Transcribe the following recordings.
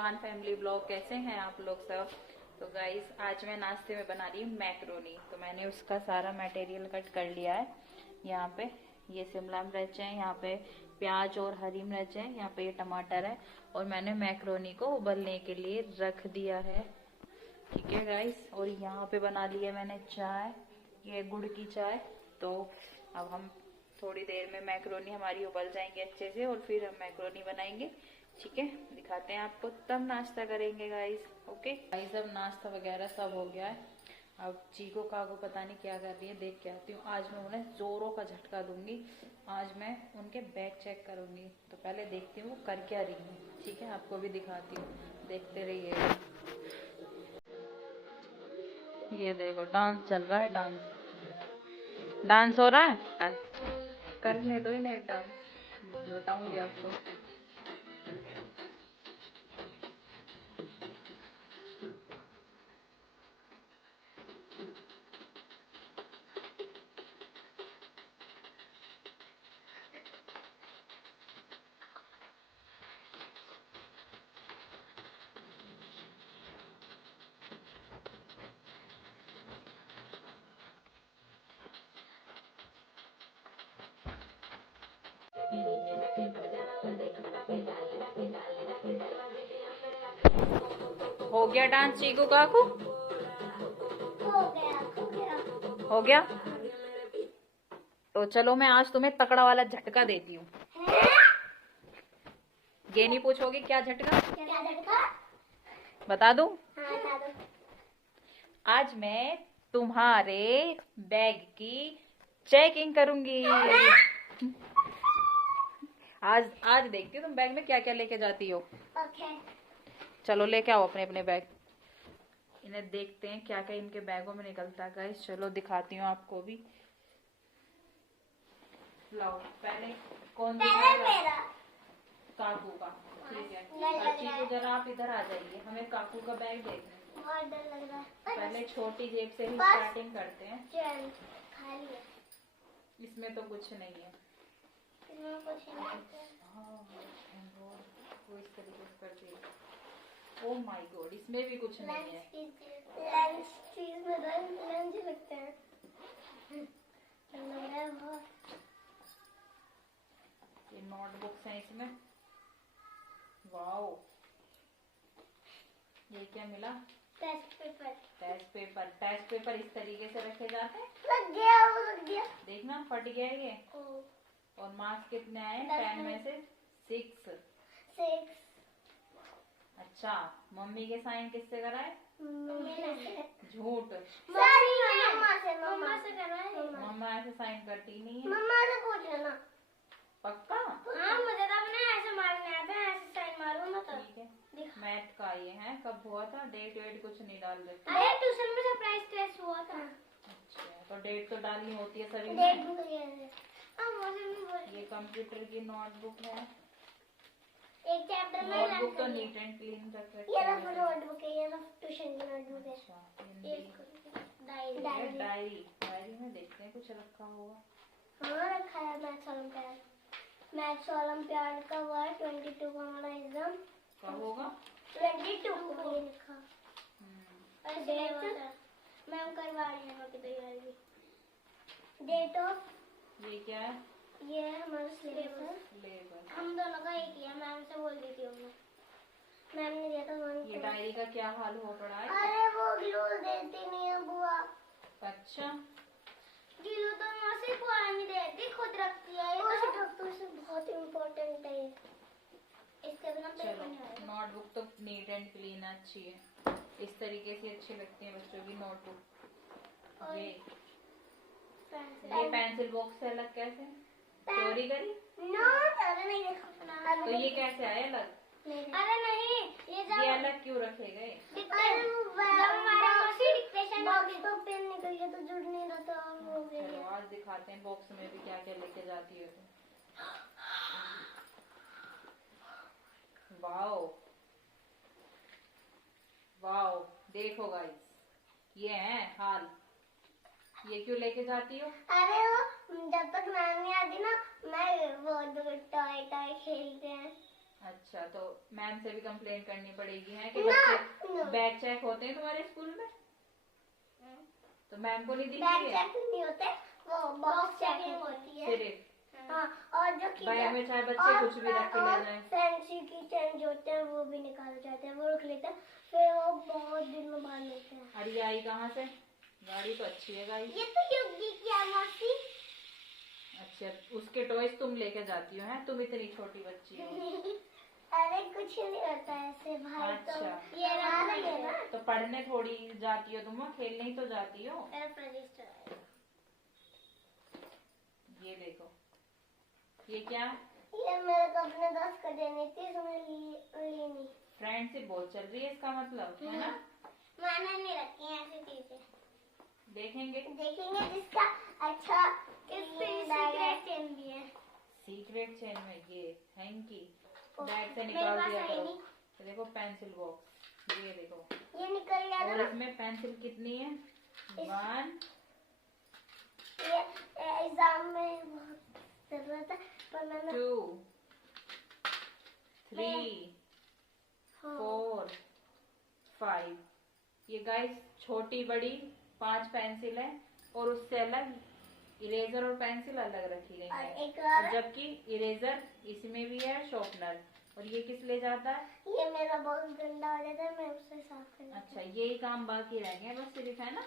Chauhan family blog. कैसे हैं आप लोग सब। तो गाइस आज मैं नाश्ते में बना रही हूँ मैक्रोनी। तो मैंने उसका सारा मटेरियल कट कर लिया है। यहाँ पे ये शिमला मिर्च है, यहाँ पे प्याज और हरी मिर्च है, यहाँ पे ये टमाटर है और मैंने मैक्रोनी को उबलने के लिए रख दिया है। ठीक है गाइस, और यहाँ पे बना लिया मैंने चाय, ये गुड़ की चाय। तो अब हम थोड़ी देर में मैक्रोनी हमारी उबल जाएंगे अच्छे से और फिर हम मैक्रोनी बनाएंगे। ठीक है, दिखाते हैं आपको, तब नाश्ता करेंगे गाइस। ओके गाइस, अब नाश्ता वगैरह सब हो गया है। अब चीको काको पता नहीं क्या कर रही है, देख के आती हूँ। आज मैं उन्हें जोरों का झटका दूंगी। आज मैं उनके बैग चेक करूंगी। तो पहले देखती हूँ वो कर क्या रही है। ठीक है, आपको भी दिखाती हूँ, देखते रहिए। ये देखो डांस चल रहा है, डांस हो रहा है। करने दो इन्हें डांस, बताऊंगी आपको। हो गया डांस चीकू काकू, हो गया। तो चलो मैं आज तुम्हें तकड़ा वाला झटका देती हूँ। ये नहीं पूछोगे क्या झटका, बता दूं? हाँ, बता दो। आज मैं तुम्हारे बैग की चेकिंग करूंगी। आज देखती हूँ तुम बैग में क्या क्या लेके जाती हो। ओके। चलो लेके आओ अपने अपने बैग। इन्हें देखते हैं क्या क्या इनके बैगों में निकलता है गाइस। चलो दिखाती हूँ आपको भी। लाओ पहले कौन मेरा काकू का। ठीक है, चीकू जरा आप इधर आ जाइए, हमें काकू का बैग देखना है। बहुत डर लग रहा है। पहले छोटी जेब से ही स्टार्टिंग करते हैं। खाली है, इसमें तो कुछ नहीं है। इसमें कुछ नहीं है। हाँ, वो इस तरीके से कर दिया। ओह माय गॉड, इसमें भी कुछ नहीं है। लंच चीज में लंच लगते हैं। लग रहा है बहुत। ये नोटबुक्स हैं इसमें। वाओ, ये क्या मिला? Test paper. Test paper. Test paper इस तरीके से रखे जाते हैं। लग गया, वो लग गया। देखना फट गया ये। और मार्क्स कितने आए 10 में से? 6। अच्छा, मम्मी के साइन किससे कराए? झूठ। मम्मा से कराए। मम्मा ऐसे साइन करती नहीं है। मम्मा से पूछ लेना। पक्का? हाँ, मुझे तो अपने ऐसे मारने आते हैं, ऐसे साइन मारूँ ना तो। ठीक है। मैथ का ये है, कब हुआ था? डेट वेट कुछ नहीं डाल रहे? अरे ट्यूशन में सरप्राइज टेस्ट हुआ था। अच्छा, तो डेट तो डालनी होती है सभी डेट में। भूल गए। ये कंप्यूटर की नोटबुक है। एक चैप्टर में नोटबुक तो नीट एंड क्लीन रख रखी ये है। रफ नोटबुक है, ये रफ ट्यूशन की नोटबुक है। अच्छा, डायरी। डायरी में देखते हैं कुछ रखा होगा। हाँ, रखा है। मैथ्स ओलंपियाड का हुआ है 22 का हमारा एग्जाम। कब होगा? 22 को ये लिखा। और डेट मैम करवा रही है की तैयारी। डेट ऑफ ये क्या है? ये है हमारा सिलेबस। हम दोनों का एक ही है, मैम से बोल दी थी हमने। मैम ने दिया था 1। ये डायरी का क्या हाल हुआ पड़ा है? अरे वो ग्लू देती नहीं है बुआ। अच्छा, ग्लू तो मौसी को नहीं देती, खुद रखती है। ये तो बहुत इम्पोर्टेंट है, इसके बिना पेपर नहीं आएगा। नोटबुक तो नीट एंड क्लीन अच्छी है। इस तरीके से अच्छी लगती है बच्चों की नोटबुक। ये पेंसिल बॉक्स से अलग कैसे? चोरी करी? नो, अरे नहीं देखा। तो ये कैसे आए अलग? अरे नहीं, ये अलग क्यों रखे गए? जब हमारा मौसी डिक्टेशन होगी तो पेन निकल गया तो जुड़ नहीं रहा था, हो गया। चलो आज दिखाते हैं बॉक्स में भी क्या क्या लेके जाती है तुम। वाओ वाओ, देखो गाइस, ये है हाल। ये क्यों लेके जाती हो? अरे वो जब तक मैम नहीं आती ना, मैं वो टॉय खेलते हैं। अच्छा, तो मैम से भी कंप्लेन करनी पड़ेगी है कि बच्चे बैग चेक होते हैं तुम्हारे स्कूल में? तो मैम को नहीं दिखती बैग है? चेक नहीं होते, वो बॉक्स चेकिंग होती है सिर्फ हाँ। और जो बैग में चाहे बच्चे कुछ भी रख के ले जाए। फैंसी की चेंज होते हैं वो भी निकाले जाते हैं, वो रख लेते हैं, फिर वो बहुत दिन में बांध लेते हैं। अरे ये आई कहाँ से? गाड़ी तो अच्छी है गाड़ी। ये तो युगी की है मौसी। अच्छा, उसके टॉयज तुम लेके जाती हो हैं? तुम इतनी छोटी बच्ची हो। अरे कुछ नहीं होता ऐसे भाई। अच्छा। तो ये रहा है ना। तो पढ़ने थोड़ी जाती हो तुम, खेलने ही तो जाती हो। ये देखो, ये क्या? ये मेरे को अपने दोस्त को देनी थी, इसमें ली नहीं। फ्रेंडशिप बहुत चल रही है इसका मतलब, है ना? मैंने नहीं रखी है ऐसी चीजें। देखेंगे जिसका अच्छा सीक्रेट चेन भी है। सीक्रेट चेन में ये हैंकी बैग से मेरे निकाल पास दिया है करो। नहीं। ये देखो पेंसिल बॉक्स, ये देखो। ये निकल गया और ना। इसमें पेंसिल कितनी है? 1 ये एग्जाम में बहुत जरूरत है पर मैंने 2 3 4 5। ये गाइस छोटी बड़ी 5 पेंसिल है और उससे अलग इरेजर और पेंसिल अलग रखी गई और है। एक और और जबकि इरेजर इसमें भी है, शॉर्पनर। और ये किस ले जाता है? ये मेरा बहुत गंदा हो जाता है, मैं उसे साफ कर। अच्छा, यही काम बाकी रह गए बस सिर्फ, है ना?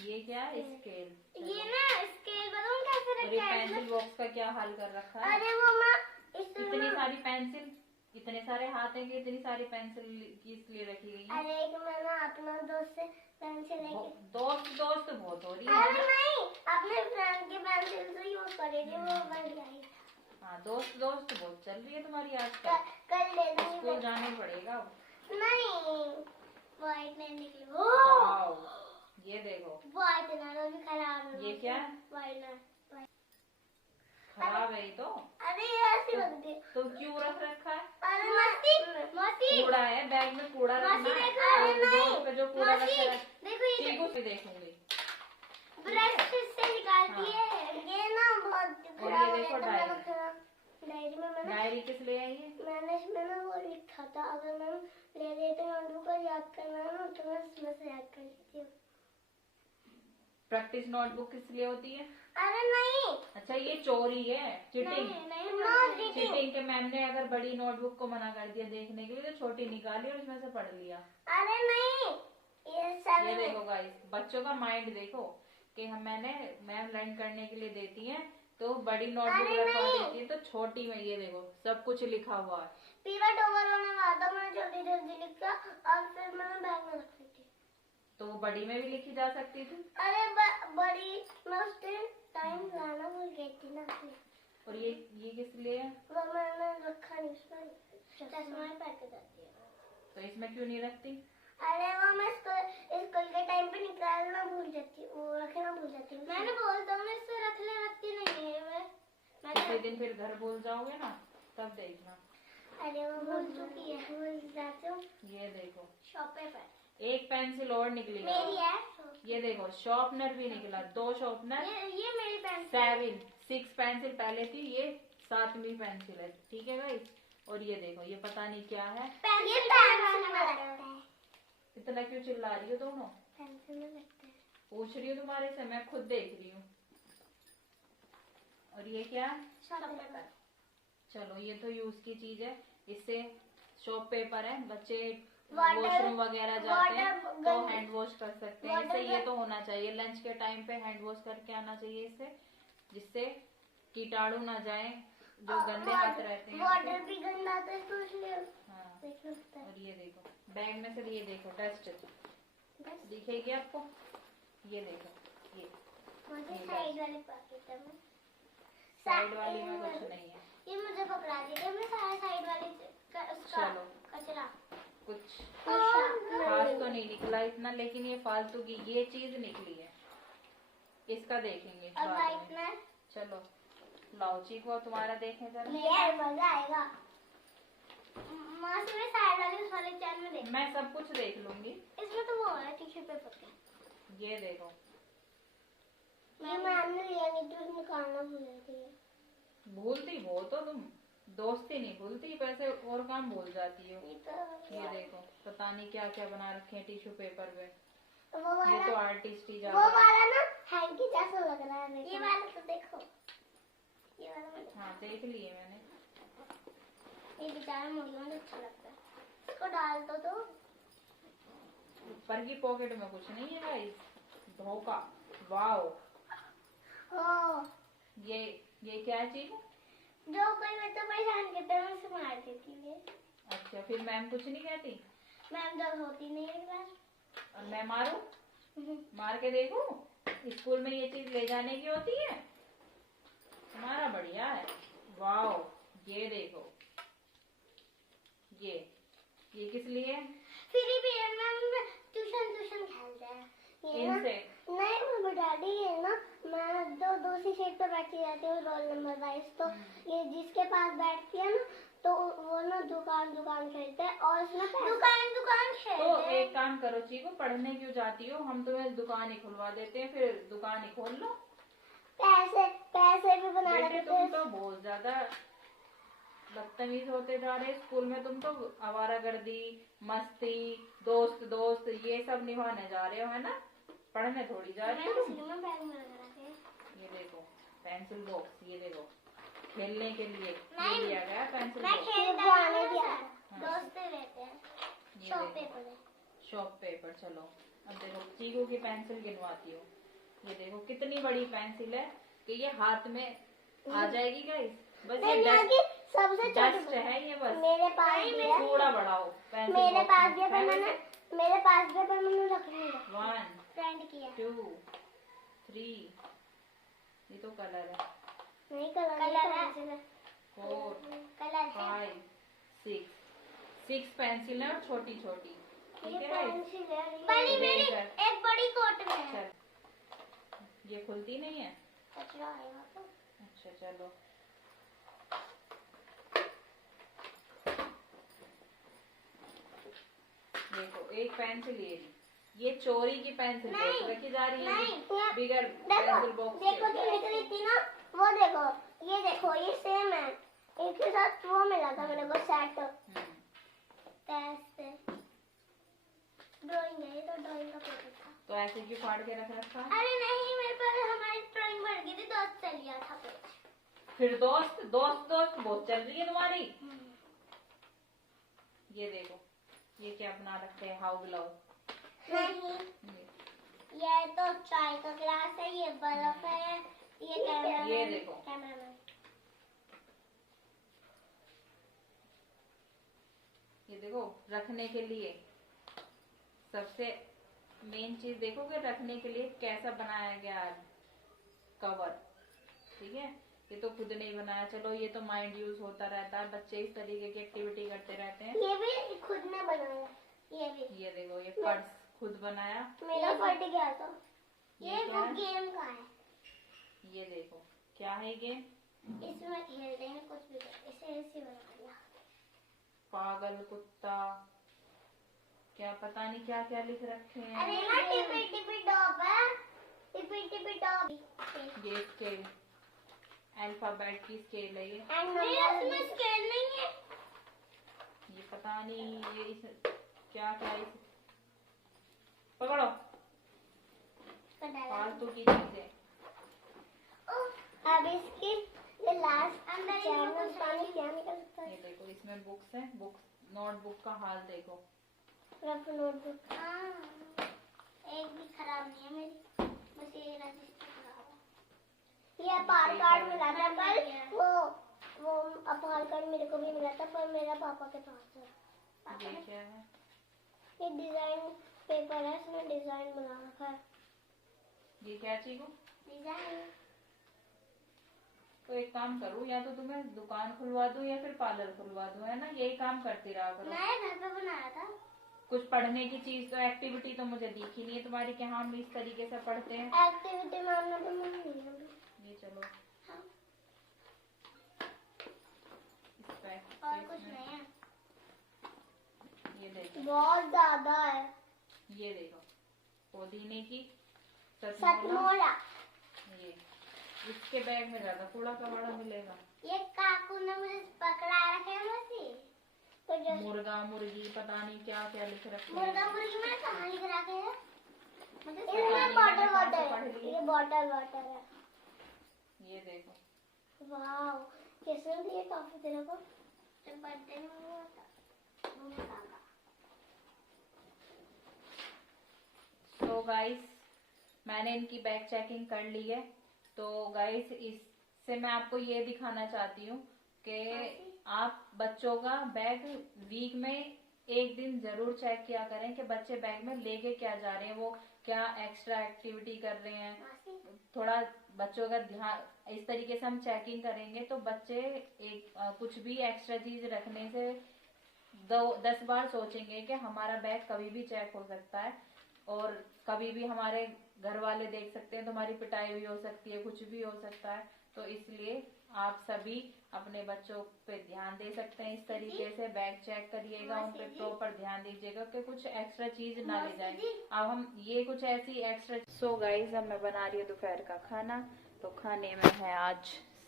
ये क्या है? स्केल। ये ना स्केल बताऊं कैसे और रखा ये है? पेंसिल बॉक्स का क्या हाल कर रखा है? अरे वो मैं इसमें इतनी सारी पेंसिल, इतने सारे हाथ हैं कि इतनी सारी पेंसिल इसलिए रखी गई है। अरे एक मैं ना अपना दोस्त से पेंसिल लेके दोस्त दोस्त बहुत हो रही है अरे ना? नहीं, अपने फ्रेंड की पेंसिल से यूज करेगी, वो बन जाएगी। हाँ, दोस्त दोस्त बहुत चल रही है तुम्हारी आजकल। कर ले दूंगी। स्कूल जाना पड़ेगा अब। नहीं व्हाइट नहीं निकली। वाओ, ये देखो। व्हाइट ना भी खराब है। ये क्या है? व्हाइट ना खराब है ये तो। अरे ये ऐसी बनती है। तो क्यों रख रखा है? अरे मस्ती मस्ती कूड़ा है, बैग में कूड़ा रखना मस्ती है। देखो। अरे तो नहीं दोस्त पे जो कूड़ा रखा मस्ती है देखो, ये चीकू से देखूंगी। ब्रश से निकालती है ये ना बहुत और खराब ये हो देखो जाता है। डायरी। डायरी में मैंने डायरी किस ले आई है? मैंने इसमें ना वो लिखा था, अगर मैम ले लेते नोटबुक को याद करना है ना तो मैं इसमें से याद कर लेती हूँ। प्रैक्टिस नोटबुक किस लिए होती है? अरे नहीं अच्छा, ये चोरी है, चीटिंग। नहीं चीटिंग के मैम ने अगर बड़ी नोटबुक को मना कर दिया देखने के लिए तो छोटी निकाली और उसमें से पढ़ लिया। अरे नहीं ये सब ये देखो गाइस, बच्चों का माइंड देखो कि मैम लर्न करने के लिए देती हैं तो बड़ी नोटबुक रखवा देती है, तो छोटी में ये देखो सब कुछ लिखा हुआ है। पीरियड ओवर होने वाला था, मैंने जल्दी जल्दी लिखा और फिर मैंने बैग में रख दी थी। तो वो बड़ी में भी लिखी जा सकती थी। अरे बड़ी मैं उस दिन टाइम लाना भूल गई थी ना इसलिए। और ये किस लिए है? वो मैंने रखा नहीं, उसमें चश्मा ही पहन के जाती है। तो इसमें क्यों नहीं रखती? अरे वो मैं स्कूल के टाइम पे निकालना भूल जाती हूँ, वो रखना भूल जाती हूँ। मैंने बोलता हूँ इससे रखती नहीं है मैं किसी दिन फिर घर भूल जाओगे ना तब देखना। अरे वो भूल चुकी है, भूल जाती हूँ। ये देखो शॉप पे एक पेंसिल और निकली मेरी है। ये देखो शॉर्पनर भी निकला, 2 शॉर्पनर। ये मेरी पेंसिल 6 पेंसिल पहले थी, ये 7वीं पेंसिल है, ठीक है गाइस। और ये देखो ये पता नहीं क्या है। ये पेंसिल में लगता है। इतना क्यों चिल्ला रही हो दोनों? पेंसिल में लगता है। पूछ रही हूँ तुम्हारे से, मैं खुद देख रही हूँ। और ये क्या? Shop paper. चलो ये तो यूज की चीज है, इससे शॉप पेपर है, बच्चे वाटर- वॉशरूम वगैरह जाते हैं वाटर तो गन- हैंड वॉश कर सकते हैं वाटर इससे। ये गन- तो होना चाहिए लंच के टाइम पे हैंड वॉश करके आना चाहिए इससे, जिससे कीटाणु ना जाए जो गंदे हाथ रहते हैं। वाटर भी गंदा आता है तो इसलिए हाँ। देख सकता है। और ये देखो बैग में से ये देखो डस्ट दिखेगी आपको, ये देखो ये मुझे साइड वाले पैकेट में साइड वाली में कुछ नहीं है। ये मुझे पकड़ा दीजिए, मैं साइड वाले उसका चलो। कचरा कुछ खास तो नहीं निकला इतना, लेकिन ये फालतू की ये चीज निकली है, इसका देखेंगे और बाद में। व्हाइटनर चलो लाओ चीकू तुम्हारा देखें जरा। ये मजा आएगा। मासी में साइड वाले उस वाले चैन में देख, मैं सब कुछ देख लूंगी। इसमें तो वो है टिश्यू पेपर का। ये देखो ये मैम ने लिया नहीं तो निकालना भूल गई थी। भूलती बहुत हो तुम, दोस्ती नहीं भूलती, वैसे और काम भूल जाती हो। ये तो ये देखो पता नहीं क्या क्या बना रखे हैं टिश्यू पेपर पे। वो ये वाला तो आर्टिस्ट ही वो ज्यादा है। वाला ना हैंकी जैसा लग रहा है। ये वाला तो देखो, ये वाला हाँ देख लिए मैंने। ये बेचारा मुर्गियों में अच्छा लगता है। इसको डाल दो ऊपर की पॉकेट में कुछ नहीं है गाइस, धोखा। वाओ, ओ ये क्या चीज है? जो कोई बच्चा परेशान करता है उसे मार देती है। अच्छा, फिर मैम कुछ नहीं कहती? मैम जब होती नहीं है बार। और मैं मारूं? मार के देखूं? स्कूल में ये चीज ले जाने की होती है? हमारा बढ़िया है। वाओ, ये देखो, ये किस लिए? फ्री पीरियड में हम ट्यूशन खेलते हैं। ये ना इनसे? नहीं मम्मी डैडी, ये ना मैं जो दूसरी सीट पर बैठी रहती हूँ रोल नंबर 22, तो ये जिसके पास बैठती है ना तो वो ना दुकान खेलते हैं और उसमें दुकान खेलते तो हैं। एक काम करो चीकू, पढ़ने क्यों जाती हो? हम तुम्हें दुकान ही खुलवा देते हैं, फिर दुकान ही खोल लो। पैसे भी बना बेटे लेते तुम हैं। तो बहुत ज्यादा बदतमीज होते जा रहे। स्कूल में तुम तो आवारागर्दी, मस्ती, दोस्त ये सब निभाने जा रहे हो, है ना? पढ़ने थोड़ी जा रहे हो तुम। ये देखो पेंसिल बॉक्स, ये देखो खेलने के लिए ये लिया गया पेंसिल बॉक्स। दोस्त रहते हैं। Shop paper. चलो अब देखो चीकू की पेंसिल गिनवाती हूँ। ये देखो कितनी बड़ी पेंसिल है कि ये हाथ में आ जाएगी गाइस। बस ये सबसे डस्ट है ये, बस मेरे पास भी है। थोड़ा बढ़ाओ पेंसिल। मेरे पास भी है, पर मैंने रख नहीं रखा। 1 फ्रेंड किया 2 3, ये तो कलर है। नहीं कलर है 4 कलर 5 6 पेंसिल है और छोटी छोटी। ठीक है गाइस? बड़ी मेरी एक बड़ी कोट में है। चल, ये खुलती नहीं है। कचरा आएगा तो। अच्छा चलो, देखो एक पेंसिल ये चोरी की पेंसिल बॉक्स रखी जा रही है बिगर पेंसिल बॉक्स। देखो जो निकली थी ना, वो देखो, ये सेम है। एक के साथ वो मिला था मेरे को सेट। ऐसे ड्राइंग है, ये तो ड्राइंग का पेपर था। तो ऐसे क्यों फाड़ के रख रखा? अरे नहीं, मेरे पास हमारी ड्राइंग बढ़ गई थी, दोस्त चल गया था पेज। फिर दोस्त बहुत चल रही है तुम्हारी। ये देखो ये क्या बना रखते हैं, हाउ ग्लव। नहीं, ये तो चाय का ग्लास है, ये बर्फ है, ये कैमरा। ये देखो कैमरामैन। ये देखो रखने के लिए सबसे मेन चीज देखो कि रखने के लिए कैसा बनाया गया है कवर। ठीक है, ये तो खुद नहीं बनाया। चलो ये तो माइंड यूज होता रहता है, बच्चे इस तरीके की एक्टिविटी करते रहते हैं। ये भी खुद ने बनाया। ये देखो ये पर्स खुद बनाया। मेरा फट गया था। ये क्या वो है? गेम का है। ये देखो क्या है गेम? इसमें खेलते हैं कुछ भी, इसे ऐसे बना दिया। पागल कुत्ता, क्या पता नहीं क्या क्या लिख रखे हैं। अरे ना टिपी टिपी टॉप है, टिपी टिपी टॉप। ये स्केल, अल्फाबेट की स्केल है ये। इसमें स्केल नहीं है। ये पता नहीं ये इस क्या इस पकड़ो फालतू की चीजें। अब इसकी लास्ट अंदर चैनल पानी क्या निकल सकता है। ये देखो इसमें बुक्स है, बुक्स नोटबुक का हाल देखो। रफ नोटबुक एक भी खराब नहीं है मेरी, बस ये रजिस्टर खराब है। ये आधार कार्ड मिला था, पर वो आधार कार्ड मेरे को भी मिला था, पर मेरा पापा के पास है। ये क्या है? ये डिजाइन पेपर है, इसमें डिजाइन बना रखा है। ये क्या चीज? डिजाइन। तो एक काम करूँ, या तो तुम्हें दुकान खुलवा दूं या फिर पार्लर खुलवा दूं, है ना? यही काम करती रहा करो। मैं घर पे बनाया था। कुछ पढ़ने की चीज तो एक्टिविटी तो मुझे दिखी नहीं है तुम्हारी कि हम इस तरीके से पढ़ते हैं। एक्टिविटी मानना तो मुझे नहीं है। ये चलो हाँ। और कुछ नहीं है। ये देखो बहुत ज्यादा है। ये देखो पुदीने की सतमोला। इसके बैग में ज्यादा कूड़ा कबाड़ा मिलेगा। ये काकू ने मुझे पकड़ा रखे हैं मसी। तो मुर्गा मुर्गी पता नहीं क्या क्या लिख रखे हैं। मुर्गा मुर्गी में कहाँ लिख रखे हैं? इसमें बॉटल वाटर, ये बॉटल वाटर है। ये देखो वाह, किसने दिए टॉफी तेरे को? जब बर्थडे में हुआ था वो मंगाया। तो गाइस मैंने इनकी बैग चेकिंग कर ली है। तो गाइस इससे मैं आपको ये दिखाना चाहती हूँ कि आप बच्चों का बैग वीक में एक दिन जरूर चेक किया करें कि बच्चे बैग में लेके क्या जा रहे हैं, वो क्या एक्स्ट्रा एक्टिविटी कर रहे हैं। थोड़ा बच्चों का ध्यान इस तरीके से हम चेकिंग करेंगे तो बच्चे कुछ भी एक्स्ट्रा चीज रखने से 10 बार सोचेंगे कि हमारा बैग कभी भी चेक हो सकता है और कभी भी हमारे घर वाले देख सकते हैं तो हमारी पिटाई भी हो सकती है, कुछ भी हो सकता है। तो इसलिए आप सभी अपने बच्चों पे ध्यान दे सकते हैं। इस तरीके से बैग चेक करिएगा, उन पे प्रॉपर ध्यान दीजिएगा कि कुछ एक्स्ट्रा चीज ना ले जाए। अब हम ये कुछ ऐसी एक्स्ट्रा। सो गाइस अब मैं बना रही हूँ दोपहर का खाना। तो खाने में है आज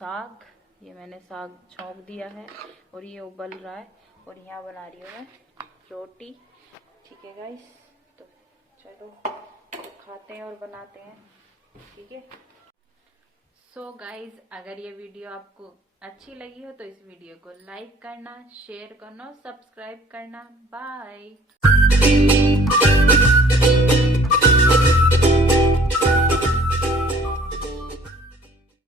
साग, ये मैंने साग छौंक दिया है और ये उबल रहा है और यहाँ बना रही हूँ मैं रोटी। ठीक है गाइस, तो चलो खाते हैं और बनाते हैं। ठीक है। सो गाइज अगर ये वीडियो आपको अच्छी लगी हो तो इस वीडियो को लाइक करना, शेयर करना, सब्सक्राइब करना। बाय।